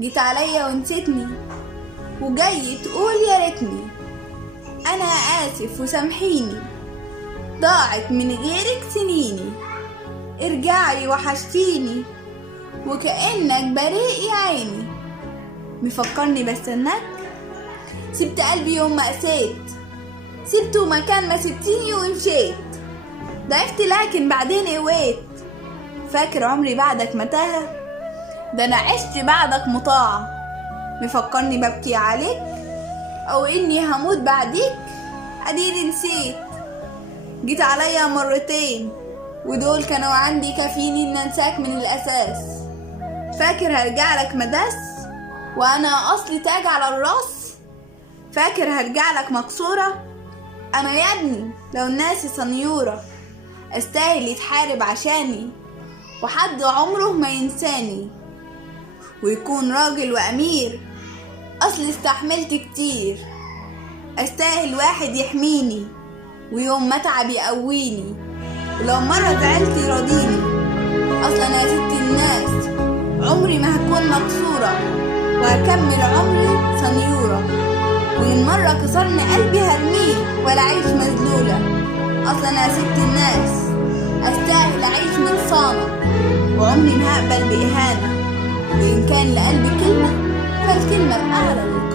جيت عليا ونسيتني وجاي تقول يا ريتني. انا اسف وسامحيني، ضاعت من غيرك سنيني. ارجعي وحشتيني وكأنك بريء يا عيني. مفكرني بستناك، سبت قلبي يوم ما قسيت، سبته مكان ما سبتيني ومشيت. ضعفت لكن بعدين قويت. فاكر عمري بعدك متاهة، ده انا عشت بعدك مطاعة. مفكرني ببكي عليك او اني هموت بعديك، اديني نسيت. جيت عليا مرتين ودول كانوا عندي كافيني ان انساك من الاساس. فاكر هرجعلك مداس وانا اصلي تاج على الراس. فاكر هرجعلك مكسورة، انا يا ابني لو الناس صنيورة. استاهل يتحارب عشاني وحد عمره ما ينساني، ويكون راجل وامير اصل استحملت كتير. استاهل واحد يحميني ويوم ما اتعب يقويني، ولو مرة زعلت يراضيني. اصلا انا يا ست الناس عمري ما هكون مكسورة، وهكمل عمري صنيورة. وإن مرة كسرني قلبي هرميه ولا عيش مذلولة. اصلا انا يا ست الناس استاهل اعيش متصانة، وعمري ما هقبل بإهانة. وإن كان لقلبي كلمة فالكلمة الأعلى للقلب.